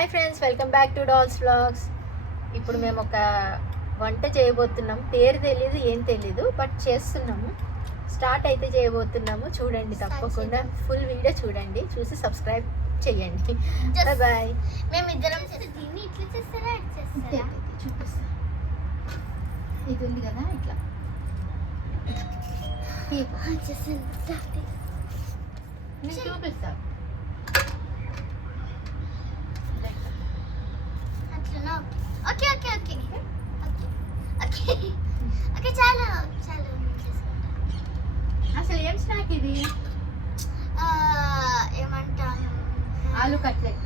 Hi friends welcome back to dolls vlogs. ఇప్పుడు మేము ఒక వంట చేయబోతున్నాం. పేరు తెలీదు ఏం తెలీదు బట్ చేస్తున్నాము. స్టార్ట్ అయితే చేయబోతున్నాము. చూడండి తప్పకుండా. ఫుల్ వీడియో చూడండి. చూసి సబ్స్క్రైబ్ చేయండి. Just- బాయ్ మేమిద్దరం దీన్ని ఇట్లా చేస్తారా చూపిస్తా. ఇది ఉంది కదా ఇట్లా. చూపిస్తా అట్లనా okay okay okay okay okay చాలు చాలు. అసలు ఏం స్నాక్ ఇది? ఏమంటాం ఆలు కట్లెట్.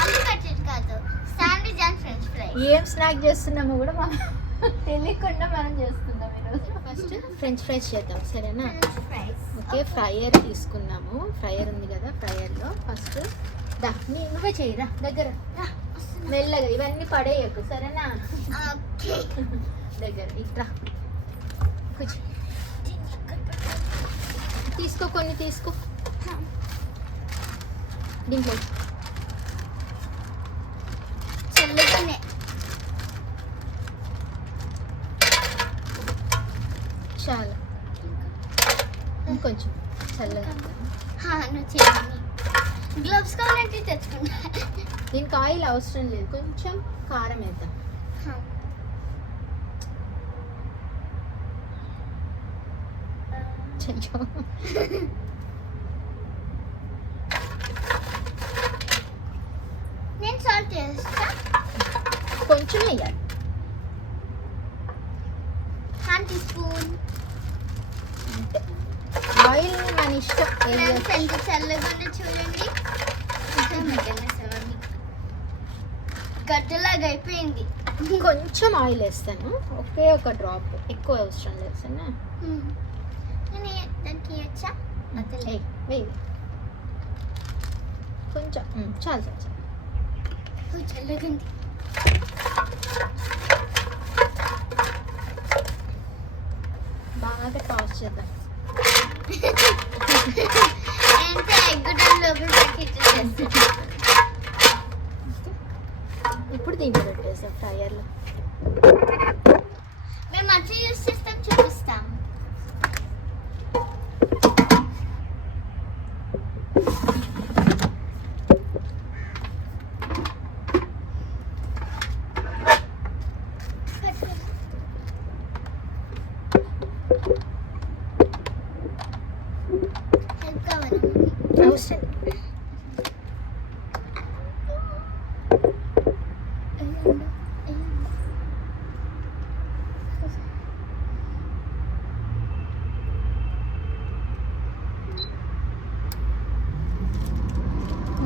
ఆలు కట్లెట్ కాదు శాండ్విచ్ అండ్ ఫ్రెంచ్ ఫ్రై ఏం స్నాక్ చేస్తున్నామో కూడా మనం తెలియకుండా మనం చేస్తున్నాం ఈరోజు. ఫస్ట్ ఫ్రెంచ్ ఫ్రైస్ చేద్దాం సరేనా? ఓకే ఫ్రైయర్ తీసుకున్నాము. ఫ్రైయర్ ఉంది కదా ఫ్రైయర్లో. ఫస్ట్ దా నీ నువ్వే చేయరా దగ్గర. మెల్లగా ఇవన్నీ పడేయకు సరేనా? దగ్గర ఇట్రా. కూర్చో. తీసుకో కొన్ని తీసుకో. దీంట్లో. చల్లగానే చాలా. ఇంకొంచెం చల్లగా. గ్లోవ్స్ కావాలంటే తెచ్చుకుంటా. దీనికి ఆయిల్ అవసరం లేదు. కొంచెం కారం వేద్దాం. చెయ్యో. నేను సాల్ట్ కొంచెం వేయాలి వన్ టీ స్పూన్. ఆయిల్ మన ఇష్టం. ఎంత చల్లగా చూడండి. గడ్డలాగా అయిపోయింది. కొంచెం ఆయిల్ వేస్తాను. ఒకే ఒక డ్రాప్. ఎక్కువ అవసరం లేదు సరేనా హ్మ్. నేను ఏ- దానికి వచ్చా వదిలే. కొంచెం చాలు చాలు చాలు ఓ, బాగా టాస్ చేద్దాం ఇప్పుడు దీంట్లో పెట్టేసాం ఫ్రైయర్లో మేము మంచిగా యూస్ చేస్తాం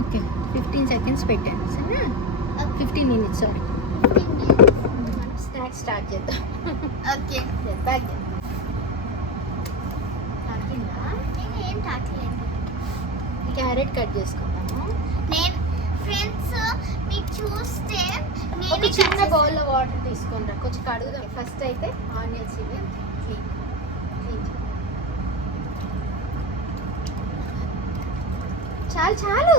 Okay fifteen seconds పెట్టాను. సరేనా. Fifteen minutes sorry snacks start చేద్దాం. ఓకే తాకలేదు. క్యారెట్ కట్ చేసుకుందాము? నేను ఫ్రెండ్స్ మీకు చూస్తే ఒక నేను చిన్న బౌల్లో వాటర్ తీసుకుంటా కొంచెం కడుగుదాం. ఫస్ట్ అయితే ఆనియన్స్ ఇవి. చాలు చాలు.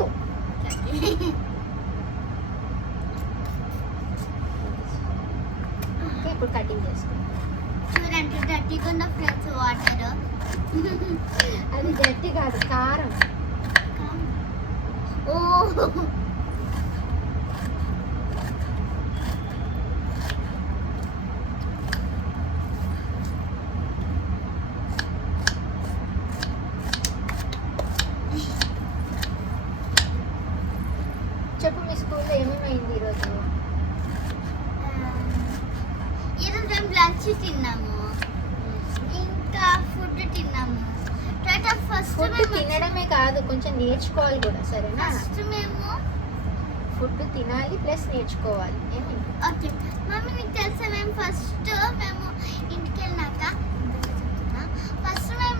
ఇప్పుడు కటింగ్ చేసుకుందాం చూడండి డర్టీగా ఉన్న ఫ్రెండ్స్ వాటర్ అది గట్టి కాదు కారం. ఓ చెప్పు మీ స్కూల్లో ఏమేమైంది ఈరోజు ఈరోజు మేము లంచ్ తిన్నాము. ఇంకా ఫుడ్ తిన్నాము. తర్వాత ఫస్ట్ ఫుడ్ మేము తినడమే కాదు కొంచెం నేర్చుకోవాలి కూడా సరేనా? ఫస్ట్ మేము ఫుడ్ తినాలి ప్లస్ నేర్చుకోవాలి. ఓకే. మమ్మీ నీకు తెలుసా మేము ఫస్ట్ మేము ఇంటికి వెళ్ళినాక ఫస్ట్ మేము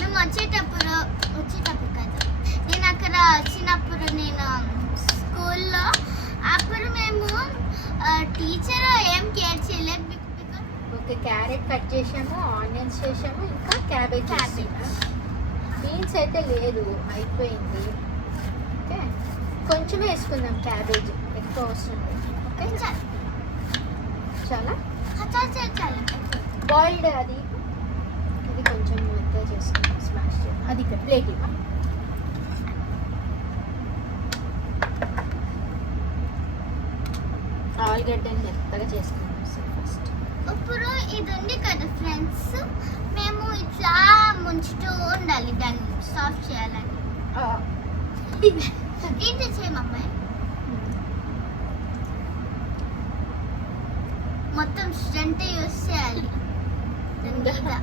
మేము వచ్చేటప్పుడు వచ్చేటప్పుడు కాదు నేను అక్కడ వచ్చినప్పుడు నేను స్కూల్లో అప్పుడు మేము టీచర్ ఏం కేర్ చేయలేదు. ఓకే క్యారెట్ కట్ చేసాము ఆనియన్స్ చేసాము ఇంకా క్యాబేజ్. బీన్స్ అయితే లేదు అయిపోయింది. ఓకే? కొంచెమే వేసుకుందాం క్యాబేజ్ ఎక్కువ అవసరం ఓకే? చాలు? బాయిల్డ్ అది. ఇది కొంచెం మెత్తగా చేసుకుందాం స్మాష్ చేయాలి అది ఇక్కడ ప్లేట్ ఇవ్వ. ఆలుగడ్డని మెత్తగా చేసుకుందాం. ఇప్పుడు ఇది ఉంది కదా ఫ్రెండ్స్. మేము ఇట్లా ముంచుతూ ఉండాలి దాన్ని సాఫ్ట్ చేయాలని. ఏంటి చేయమమ్మాయి. మొత్తం స్ట్రెంత్ యూస్ చేయాలి. దాని మీద.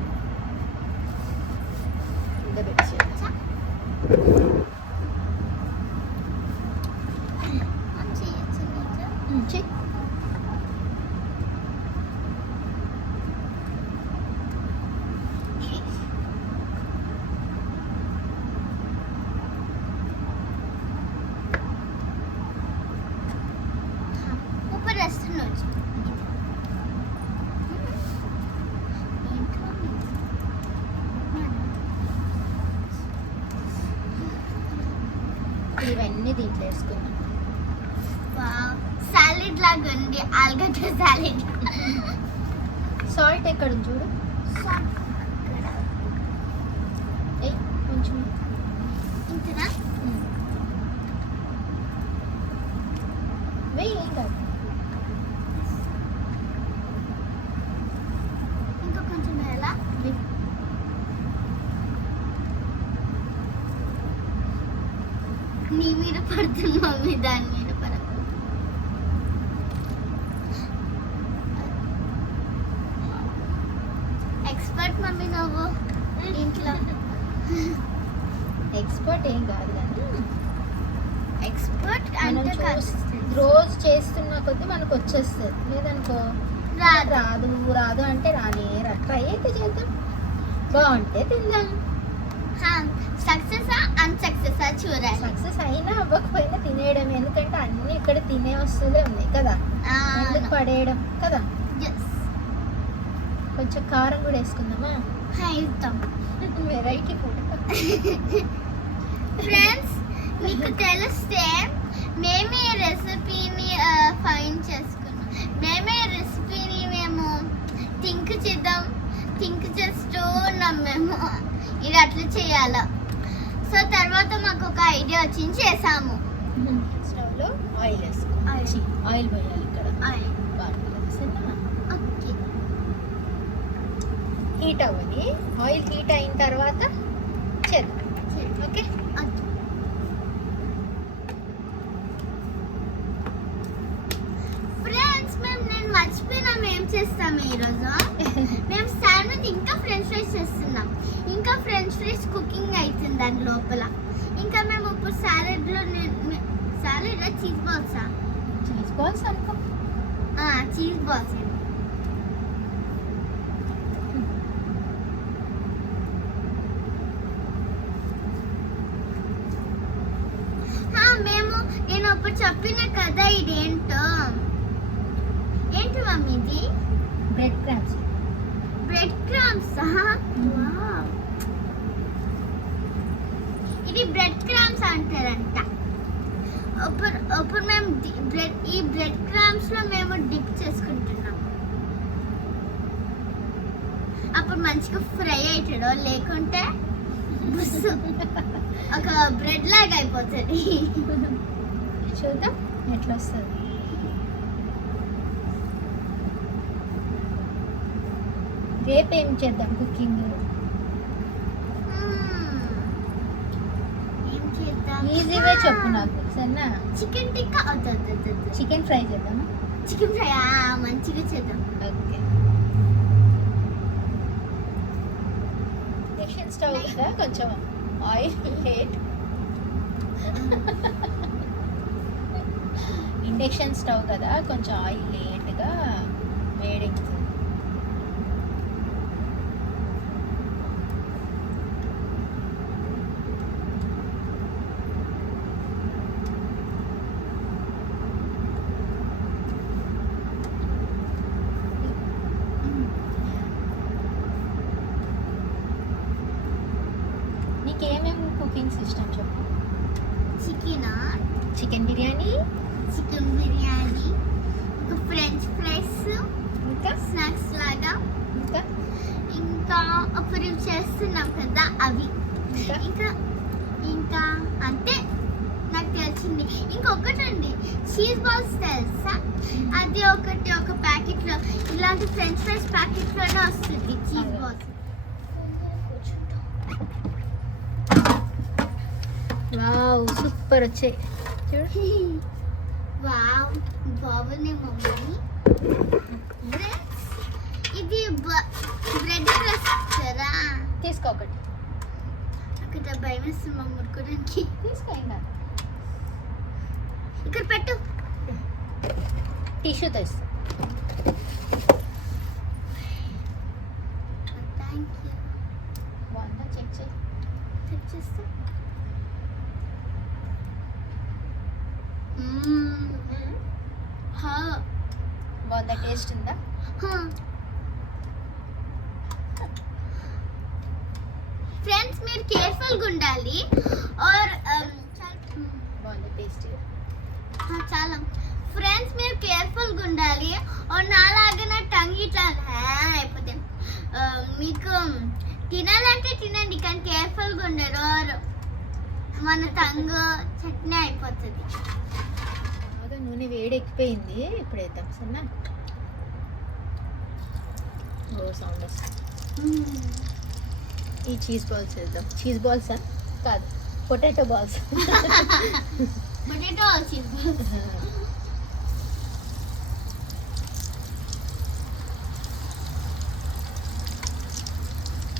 ఆలుగడ్డ సాలెడ్ సాల్ట్ ఎక్కడ చూడు. కొంచెం. ఇంతనా? వెయ్యి ఏం కాదు. ఇంకా కొంచెం వేయాలా. నీ మీద పడుతుంది మమ్మీ దాని మీద పడకు ఎక్స్పర్ట్ మమ్మీ నువ్వు ఇంట్లో ఎక్స్పర్ట్ ఏం కాదు కానీ ఎక్స్పర్ట్ మనం అంటే చూసి రోజు చేస్తున్న కొద్దీ మనకు వచ్చేస్తుంది. లేదనుకో రాదు. రాదు రాదు అంటే రానే రా. ట్రై అయితే చేద్దాం. బాగుంటే తిందాం. సక్సెస్ అన్సక్సెస్ చూడాలి. సక్సెస్ అయినా అవ్వకపోయినా తినేయడం ఎందుకంటే అన్ని ఇక్కడ తినే వస్తువులే ఉన్నాయి కదా. ఎందుకు పడేయడం కదా. కొంచెం కారం కూడా వేసుకుందామా? ఇస్తాం వెరైటీ ఫుడ్ ఫ్రెండ్స్ మీకు తెలిస్తే మేమే రెసిపీని ఫైన్ చేసుకున్నాం. మేమే రెసిపీని మేము థింక్ చేద్దాం థింక్ చేస్తూ ఉన్నాం మేము. ఇది అట్లా చేయాల? సో తర్వాత మాకు ఒక ఐడియా వచ్చింది చేసాము. స్టవ్లో ఆయిల్ వేసుకోవాలి ఆయిల్. పోయాలి ఇక్కడ. హీట్ అవ్వని. ఆయిల్ హీట్ అయిన తర్వాత చేద్దాం ఓకే ఫ్రెండ్స్ మేము నేను మర్చిపోయినాం ఏం చేస్తాం ఈరోజు. మేము శాండ్విచ్ ఇంకా ఫ్రెంచ్ ఫ్రైస్ చేస్తున్నాం. ఇంకా ఫ్రెంచ్ ఫ్రైస్ కుకింగ్ అవుతుంది దాని లోపల. ఇంకా మేము ఇప్పుడు సాలెడ్లో సాలెడ్ చీజ్ బాల్సా? చీజ్ బాల్స్ అనుకో. చీజ్ బాల్స్ మేము నేను అప్పుడు చెప్పిన కదా ఇదేంటో? ఏంటి మమ్మీ ఇది? బ్రెడ్ క్రామ్స్ బ్రెడ్ క్రామ్స్ ఇది బ్రెడ్ క్రామ్స్ అంటారంట. ఇప్పుడు ఇప్పుడు మేము బ్రెడ్ ఈ బ్రెడ్ క్రామ్స్లో మేము డిప్ చేసుకుంటున్నాం. అప్పుడు మంచిగా ఫ్రై అవుతాడో లేకుంటే బుస్సు ఒక బ్రెడ్ లాగా అయిపోతుంది. చూద్దాం ఎట్లా వస్తుంది రేపు ఏం చేద్దాం కుకింగ్? చేద్దాం? ఈజీగా చెప్పు నాకు సరేనా? చికెన్ టిక్కా చికెన్ ఫ్రై చేద్దామా? చికెన్ ఫ్రై మంచిగా చేద్దాం. ఓకే. ఇండక్షన్ స్టవ్ కదా కొంచెం ఆయిల్ లేట్. ఇండక్షన్ స్టవ్ కదా కొంచెం ఆయిల్ లేట్గా వేడెక్కుతుంది నీకేమేమి కుకింగ్ సిస్టమ్ చెప్పు chicken chicken biryani chicken biryani ఒక ఫ్రెంచ్ ఫ్రైస్ ఇంకా స్నాక్స్ లాగా ఇంకా ఇంకా అప్పుడు చేస్తున్నాం కదా అవి ఇంకా ఇంకా అంతే నాకు తెలిసింది ఇంకొకటి అండి చీజ్ బాల్స్ తెలుసా? అది ఒకటి ఒక ప్యాకెట్లో ఇలాంటి ఫ్రెంచ్ ఫ్రైస్ ప్యాకెట్లోనే వస్తుంది చీజ్. బాల్స్ వావ్ సూపర్ వచ్చాయి. వావ్ బాగుంది మమ్మీ. ఇది బ్రెడ్ కదా? తీసుకో ఒకటి. అక్కడ భయం వేస్తుంది మా మురుకోడానికి తీసుకో ఇంకా. ఇక్కడ పెట్టు. టిష్యూతో ఇస్తా థ్యాంక్ యూ బాగుందా చెక్ చేయి చెక్ చేస్తా మ్మ్. హా. బాగుందా టేస్ట్ ఉందా ఫ్రెండ్స్ మీరు కేర్ఫుల్గా ఉండాలి ఆర్ బాగుందా టేస్ట్ చాలా. ఫ్రెండ్స్ మీరు కేర్ఫుల్గా ఉండాలి. నాలాగా నా టంగ్ ఇట్లా అయిపోతే. మీకు తినాలంటే తినండి కానీ కేర్ఫుల్గా ఉండరు మన టంగ్ చట్నీ అయిపోతుంది. బాగా నూనె వేడి ఎక్కిపోయింది ఇప్పుడు వేద్దాం సన్నా ఓ సౌండ్ ఈ చీజ్ బాల్స్ వేద్దాం. చీజ్ బాల్సా కాదు. Potato balls potato cheese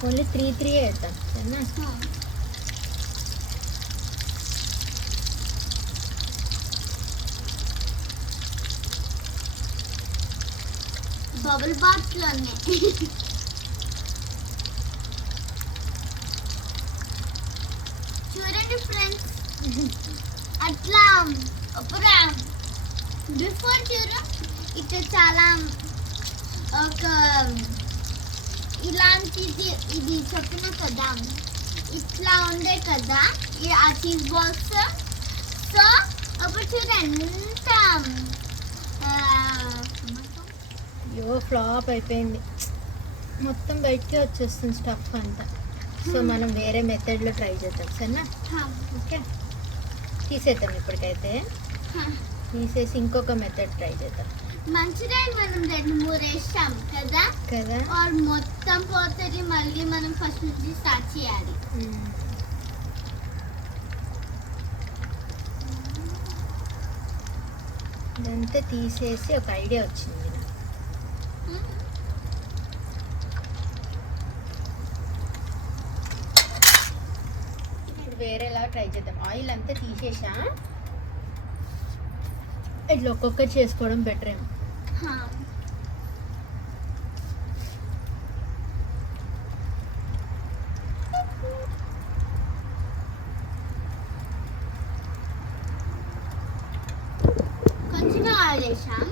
only three three వేద్దాం సరేనా బబుల్ బాత్లోనే చూడండి ఫ్రెండ్స్ అట్లా అప్పుడు బిఫోర్ చూడు. ఇట్లా చాలా ఒక ఇలాంటిది ఇది చెప్పిన కదా. ఇట్లా ఉండే కదా. ఈ ఆ చీజ్ బాల్స్ సో అప్పుడు చూడండి ఎంత? అయ్యో ఫ్లాప్ అయిపోయింది. మొత్తం బయటికి వచ్చేస్తుంది స్టఫ్ అంతా. సో మనం వేరే మెథడ్లో ట్రై చేద్దాం. సరేనా? ఓకే. తీసేద్దాం ఇప్పటికైతే. తీసేసి ఇంకొక మెథడ్ ట్రై చేద్దాం. మంచిదే మనం రెండు మూడు వేసాం కదా? కదా. ఆర్ మొత్తం పోతుంది మళ్ళీ మనం ఫస్ట్ నుంచి స్టార్ట్ చేయాలి. ఇదంతా తీసేసి ఒక ఐడియా వచ్చింది నాకు. ఇప్పుడు వేరేలా ట్రై చేద్దాం. ఆయిల్ అంతా తీసేసా. ఇట్లా ఒక్కొక్కటి చేసుకోవడం బెటర్ ఏమో. కొంచెం ఆయిల్ వేసాం.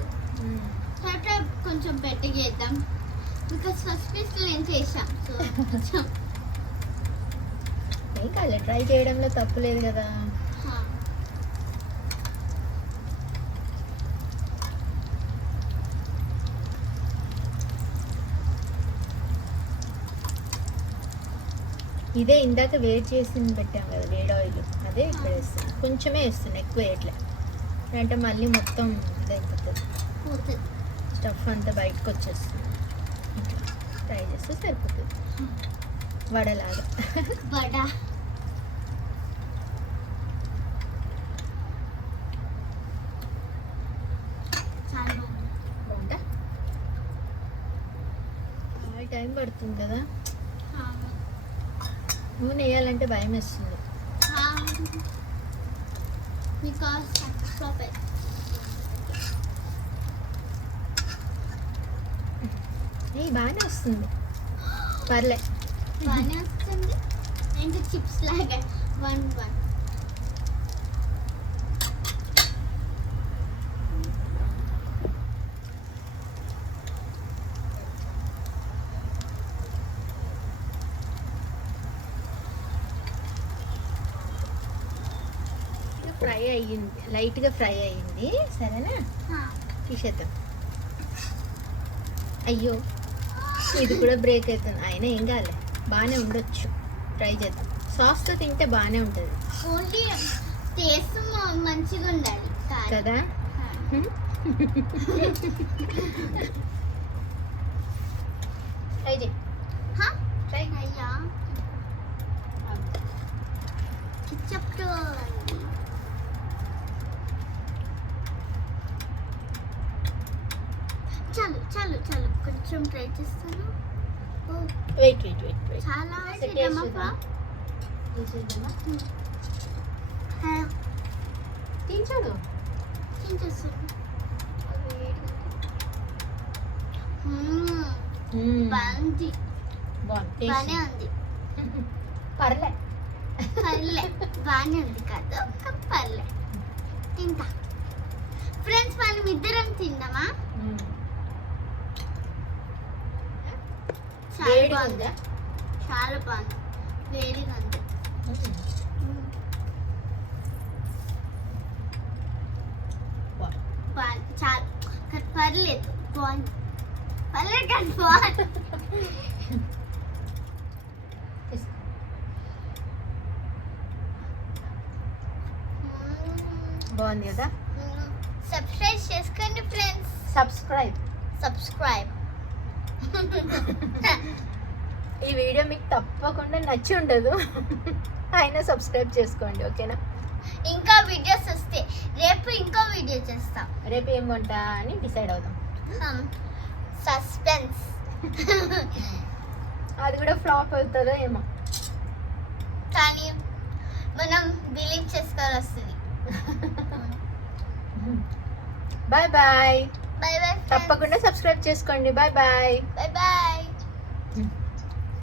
మ్మ్. తర్వాత కొంచెం పెద్దగా వేద్దాం బికాస్ ఫస్ట్ పీస్ నేను చేసాం. సో కొంచెం ఏం కాలే ట్రై చేయడంలో తప్పు లేదు కదా. ఇదే ఇందాక వేడి చేసింది పెట్టాం కదా వేడి ఆయిల్. అదే ఇక్కడ వేస్తాను కొంచెమే వేస్తాను ఎక్కువ వేయట్లే. అంటే మళ్ళీ మొత్తం ఇదైపోతుంది పోతుంది. స్టఫ్ అంతా బయటకు వచ్చేస్తుంది. ట్రై చేస్తే సరిపోతుంది. వడలాగా. బడా చాలా బాగుంది బాగుంటా చాలా టైం పడుతుంది కదా. నూనె వేయాలంటే భయం వేస్తుంది. బాగానే వస్తుంది. పర్లే. బాగానే వస్తుంది. అండ్ చిప్స్ లాగా. వన్ వన్ ఫ్రై అయ్యింది లైట్గా ఫ్రై అయ్యింది. సరేనా? తీసేద్దాం. అయ్యో ఇది కూడా బ్రేక్ అవుతుంది అయినా ఏం కాలే బాగానే ఉండొచ్చు. ట్రై చేద్దాం. సాస్తో తింటే బాగానే ఉంటుంది. టేస్ట్ మంచిగా ఉండాలి. కదా? ట్రై చేయి హా? ట్రై అయ్యా చెప్తూ చాలు చాలు చాలు. కొంచెం ట్రై చేస్తాను. ఓ, వెయిట్ వెయిట్ వెయిట్ వెయిట్ చాలా? హా, తినచాడు తినేస్తాను. మ్మ్, బాగుంది. బాగానే ఉంది. పర్లే. పర్లే. బాగానే ఉంది కాదు ఒక పర్లే. తింటా. ఫ్రెండ్స్ మనం ఇద్దరం తిందామా? చాలా బాగుంది. చాలా బాగుంది. ఉంది. బాగుంది చాలా పర్లేదు. బాగుంది. పర్లేదు కానీ బాగుంది. తీసుకో. బాగుంది కదా? సబ్స్క్రైబ్ చేసుకోండి ఫ్రెండ్స్. సబ్స్క్రైబ్. సబ్స్క్రైబ్. ఈ వీడియో మీకు తప్పకుండా నచ్చి ఉండదు. అయినా సబ్స్క్రైబ్ చేసుకోండి ఓకేనా? ఇంకా వీడియోస్ వస్తే రేపు ఇంకో వీడియో చేస్తాం. రేపు ఏం అని డిసైడ్ అవుదాం. సస్పెన్స్ అది కూడా ఫ్లాప్ అవుతుందో ఏమో. కానీ మనం బిలీవ్ చేసుకోవాలి వస్తుంది బాయ్ బాయ్ తప్పకుండా సబ్స్క్రైబ్ చేసుకోండి. Bye bye. Bye bye